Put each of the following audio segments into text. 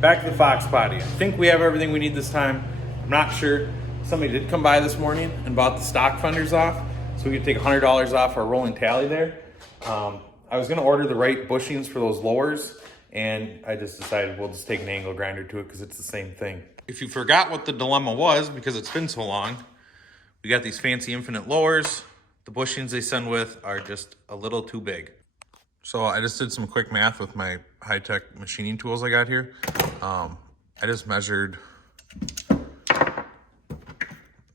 back to the Foxbody. I think we have everything we need this time. I'm not sure. Somebody did come by this morning and bought the stock fenders off, so we could take $100 off our rolling tally there. I was gonna order the right bushings for those lowers, and I just decided we'll just take an angle grinder to it because it's the same thing. If you forgot what the dilemma was, because it's been so long, we got these fancy infinite lowers. The bushings they send with are just a little too big. So I just did some quick math with my high-tech machining tools I got here. I just measured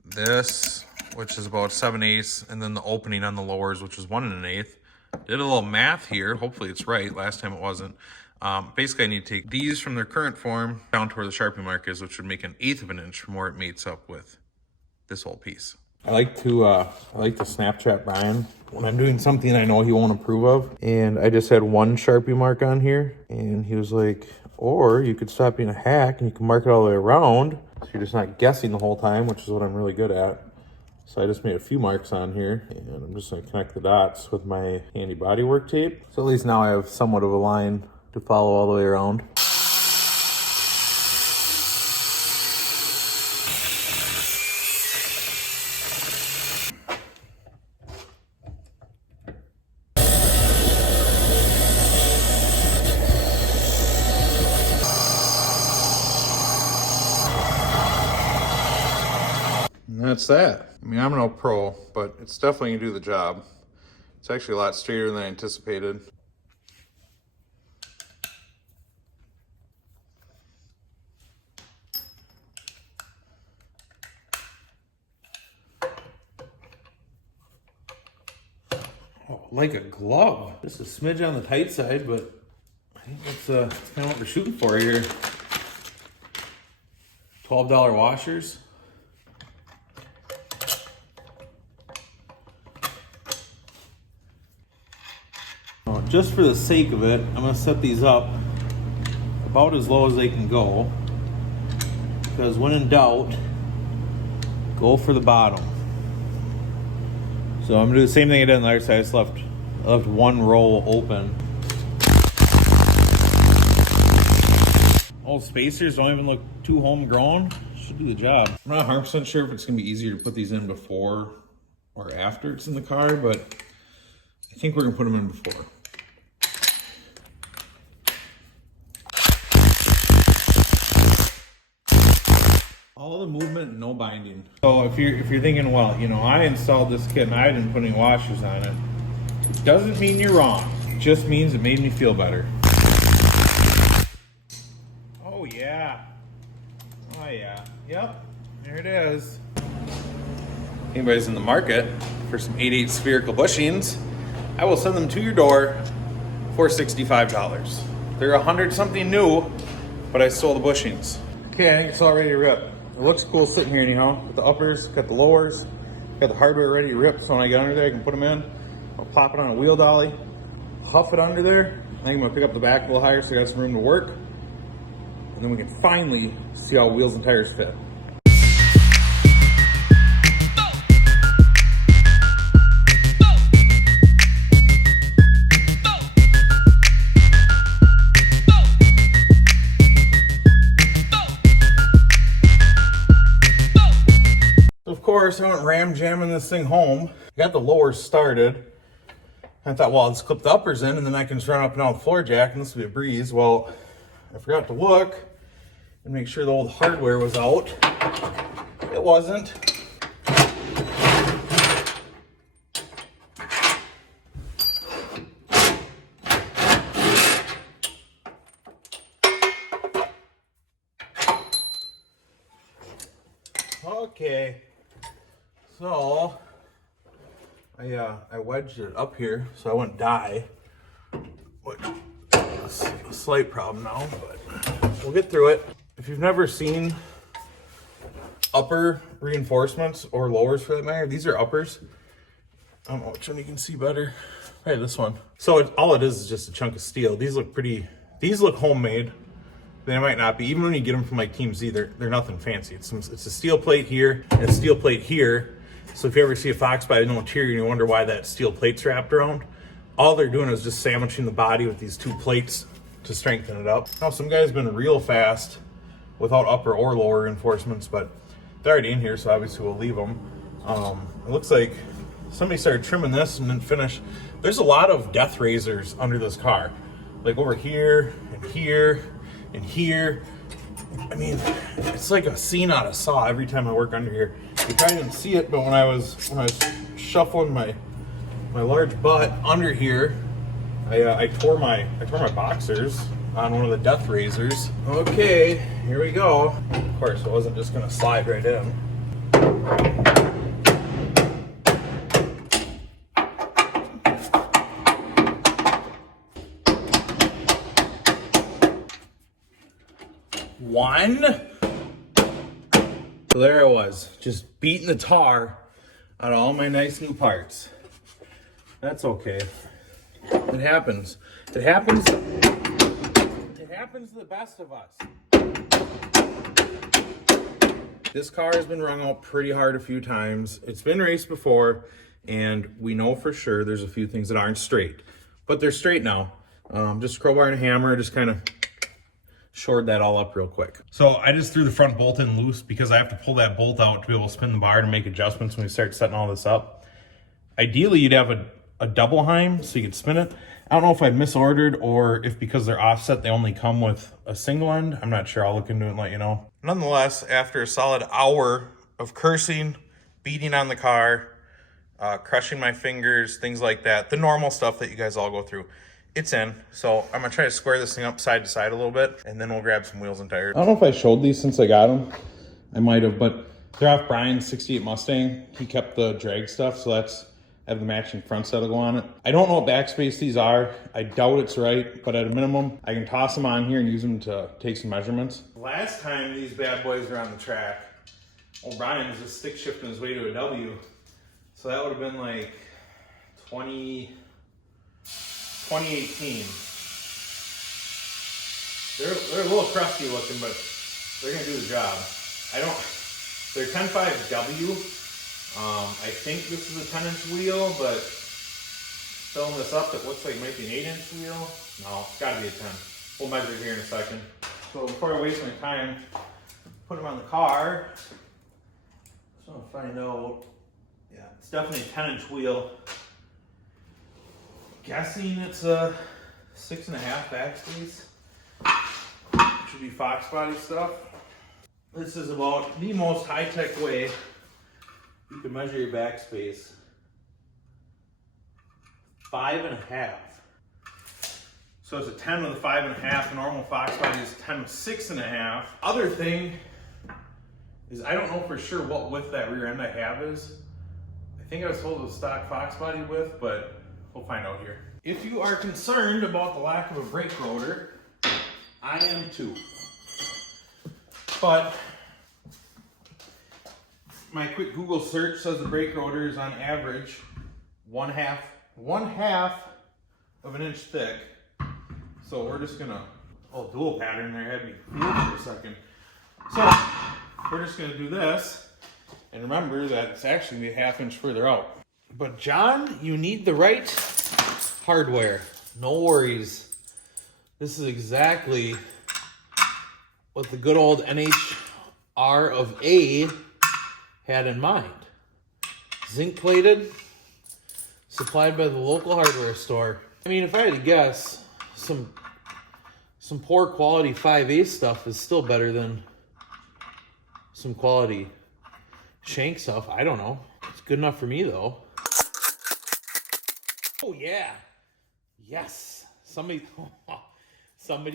this, which is about 7/8, and then the opening on the lowers, which is 1 1/8. Did a little math here. Hopefully it's right. Last time it wasn't. Basically, I need to take these from their current form down to where the Sharpie mark is, which would make 1/8 of an inch from where it mates up with this whole piece. I like to Snapchat Brian when I'm doing something I know he won't approve of. And I just had one Sharpie mark on here, and he was like, or you could stop being a hack and you can mark it all the way around, so you're just not guessing the whole time, which is what I'm really good at. So I just made a few marks on here, and I'm just gonna connect the dots with my handy bodywork tape. So at least now I have somewhat of a line to follow all the way around. And that's that. I mean, I'm no pro, but it's definitely gonna do the job. It's actually a lot straighter than I anticipated. Oh, like a glove. Just a smidge on the tight side, but I think that's kind of what we're shooting for here. $12 washers. Just for the sake of it, I'm gonna set these up about as low as they can go, because when in doubt, go for the bottom. So I'm gonna do the same thing I did on the other side. I just left one row open. All spacers don't even look too homegrown. Should do the job. I'm not 100% sure if it's gonna be easier to put these in before or after it's in the car, but I think we're gonna put them in before. All the movement and no binding. So if you're thinking, well, you know, I installed this kit and I didn't put any washers on it, it doesn't mean you're wrong. It just means it made me feel better. Oh yeah. Oh yeah. Yep. There it is. Anybody's in the market for some 8/8 spherical bushings, I will send them to your door for $65. They're 100 something new, but I stole the bushings. Okay, I think it's all ready to rip. It looks cool sitting here anyhow, with the uppers, got the lowers, got the hardware ready to rip, so when I get under there I can put them in. I'll pop it on a wheel dolly, huff it under there. I think I'm gonna pick up the back a little higher so I got some room to work. And then we can finally see how wheels and tires fit. Of course, I went ram jamming this thing home. Got the lowers started. I thought, well, I'll just clip the uppers in and then I can just run up and down the floor jack and this will be a breeze. Well, I forgot to look and make sure the old hardware was out. It wasn't. Okay. So I wedged it up here so I wouldn't die, which is a slight problem now, but we'll get through it. If you've never seen upper reinforcements or lowers for that matter, these are uppers. I don't know which one you can see better. Hey, this one. So all it is just a chunk of steel. These look homemade. They might not be. Even when you get them from like Teamz, they're nothing fancy. It's a steel plate here and a steel plate here. So if you ever see a Foxbody with no interior and you wonder why that steel plate's wrapped around, all they're doing is just sandwiching the body with these two plates to strengthen it up. Now some guys been real fast without upper or lower reinforcements, but they're already in here, so obviously we'll leave them. It looks like somebody started trimming this and then finished. There's a lot of death razors under this car, like over here and here and here. I mean, it's like a scene out of Saw every time I work under here. You probably didn't see it, but when I was shuffling my large butt under here, I tore my boxers on one of the death razors. Okay, here we go. Of course, it wasn't just gonna slide right in. One. So there I was, just beating the tar out of all my nice new parts. That's okay. It happens. It happens. It happens to the best of us. This car has been rung out pretty hard a few times. It's been raced before, and we know for sure there's a few things that aren't straight, but they're straight now. Just crowbar and hammer, just kind of shored that all up real quick. So I just threw the front bolt in loose because I have to pull that bolt out to be able to spin the bar to make adjustments when we start setting all this up. Ideally, you'd have a double Heim so you could spin it. I don't know if I misordered or if because they're offset, they only come with a single end. I'm not sure. I'll look into it and let you know. Nonetheless, after a solid hour of cursing, beating on the car, crushing my fingers, things like that, the normal stuff that you guys all go through, it's in. So I'm gonna try to square this thing up side to side a little bit, and then we'll grab some wheels and tires. I don't know if I showed these since I got them. I might have, but they're off Brian's 68 Mustang. He kept the drag stuff, so I have the matching front set to go on it. I don't know what backspace these are. I doubt it's right, but at a minimum, I can toss them on here and use them to take some measurements. Last time these bad boys were on the track, old Brian was just stick shifting his way to a W. So that would have been like 2018. They're a little crusty looking, but they're gonna do the job. They're 10.5W. I think this is a 10-inch wheel, but filling this up, it looks like it might be an 8-inch wheel. No, it's gotta be a 10. We'll measure it here in a second. So before I waste my time, put them on the car. Just wanna find out. Yeah, it's definitely a 10-inch wheel. Guessing it's a 6.5 backspace. Should be Foxbody stuff. This is about the most high-tech way you can measure your backspace. 5.5. So it's a 10 with a 5.5. A normal Foxbody is 10 with 6.5. Other thing is I don't know for sure what width that rear end I have is. I think I was told it was stock Foxbody width, but we'll find out here. If you are concerned about the lack of a brake rotor, I am too. But my quick Google search says the brake rotor is on average one half of an inch thick. So we're just gonna, dual pattern there had me fooled for a second. So we're just gonna do this, and remember that it's actually gonna be a 1/2 inch further out. But John, you need the right hardware. No worries. This is exactly what the good old NHR of A had in mind. Zinc plated, supplied by the local hardware store. I mean, if I had to guess, some poor quality 5/8 stuff is still better than some quality shank stuff. I don't know. It's good enough for me though. Oh yeah. Yes. Somebody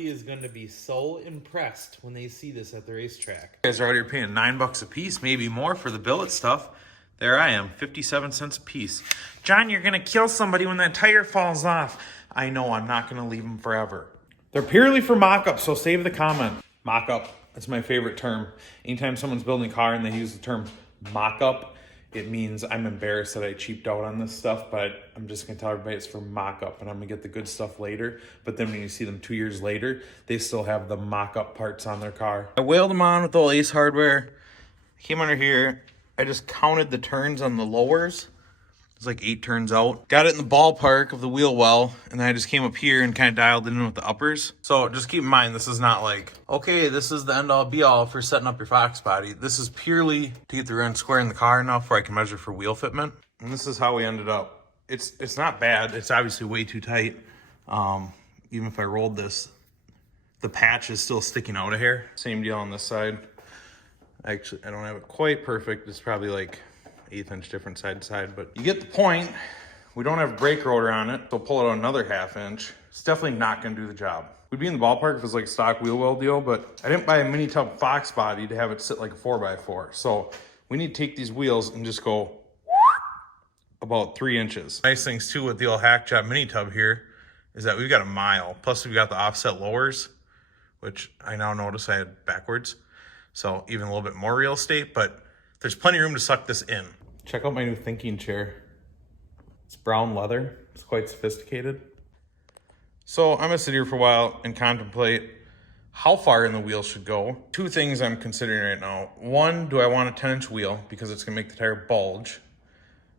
is going to be so impressed when they see this at the racetrack. You guys are out here paying $9 a piece, maybe more for the billet stuff. There I am, 57 cents a piece. John, you're going to kill somebody when that tire falls off. I know, I'm not going to leave them forever. They're purely for mock-up, so save the comment. Mock-up, that's my favorite term. Anytime someone's building a car and they use the term mock-up, it means I'm embarrassed that I cheaped out on this stuff, but I'm just gonna tell everybody it's for mock-up and I'm gonna get the good stuff later. But then when you see them 2 years later, they still have the mock-up parts on their car. I whaled them on with the old Ace hardware. Came under here. I just counted the turns on the lowers. It's like 8 turns out. Got it in the ballpark of the wheel well, and then I just came up here and kind of dialed it in with the uppers. So just keep in mind, this is not like, okay, this is the end all be all for setting up your Foxbody. This is purely to get the rear end square in the car enough where I can measure for wheel fitment. And this is how we ended up. It's not bad. It's obviously way too tight. Even if I rolled this, the patch is still sticking out of here. Same deal on this side. Actually, I don't have it quite perfect. It's probably like 1/8 inch difference side to side, but you get the point. We don't have a brake rotor on it, so pull it out another 1/2 inch. It's definitely not gonna do the job. We'd be in the ballpark if it was like a stock wheel well deal, but I didn't buy a mini tub Foxbody to have it sit like a 4x4. So we need to take these wheels and just go about 3 inches. Nice things too with the old hack job mini tub here is that we've got a mile. Plus we've got the offset lowers, which I now notice I had backwards. So even a little bit more real estate, but there's plenty of room to suck this in. Check out my new thinking chair. It's brown leather. It's quite sophisticated. So I'm gonna sit here for a while and contemplate how far in the wheel should go. 2 things I'm considering right now. 1, do I want a 10-inch wheel because it's gonna make the tire bulge?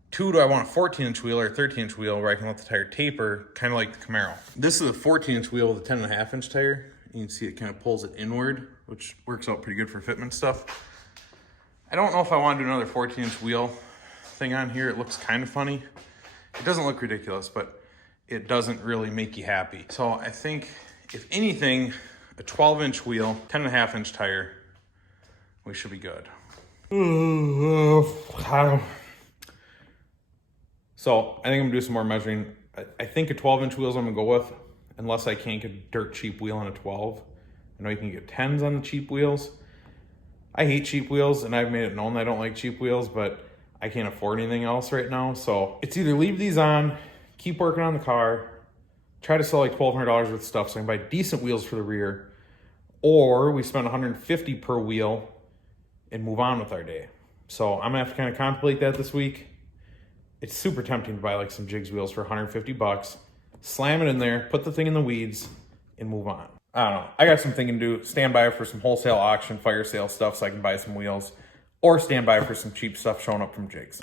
2, do I want a 14-inch wheel or a 13-inch wheel where I can let the tire taper, kind of like the Camaro? This is a 14-inch wheel with a 10.5-inch tire. You can see it kind of pulls it inward, which works out pretty good for fitment stuff. I don't know if I want to do another 14-inch wheel thing on here. It looks kind of funny. It doesn't look ridiculous, but it doesn't really make you happy. So I think, if anything, a 12-inch wheel, 10.5-inch tire, we should be good. So I think I'm gonna do some more measuring. I think a 12-inch wheel is what I'm gonna go with, unless I can't get a dirt cheap wheel on a 12. I know you can get 10s on the cheap wheels. I hate cheap wheels, and I've made it known that I don't like cheap wheels, but I can't afford anything else right now. So it's either leave these on, keep working on the car, try to sell like $1,200 worth of stuff so I can buy decent wheels for the rear, or we spend $150 per wheel and move on with our day. So I'm gonna have to kind of contemplate that this week. It's super tempting to buy like some jigs wheels for $150, slam it in there, put the thing in the weeds, and move on. I don't know. I got some thinking to do. Stand by for some wholesale auction, fire sale stuff so I can buy some wheels, or stand by for some cheap stuff showing up from jigs.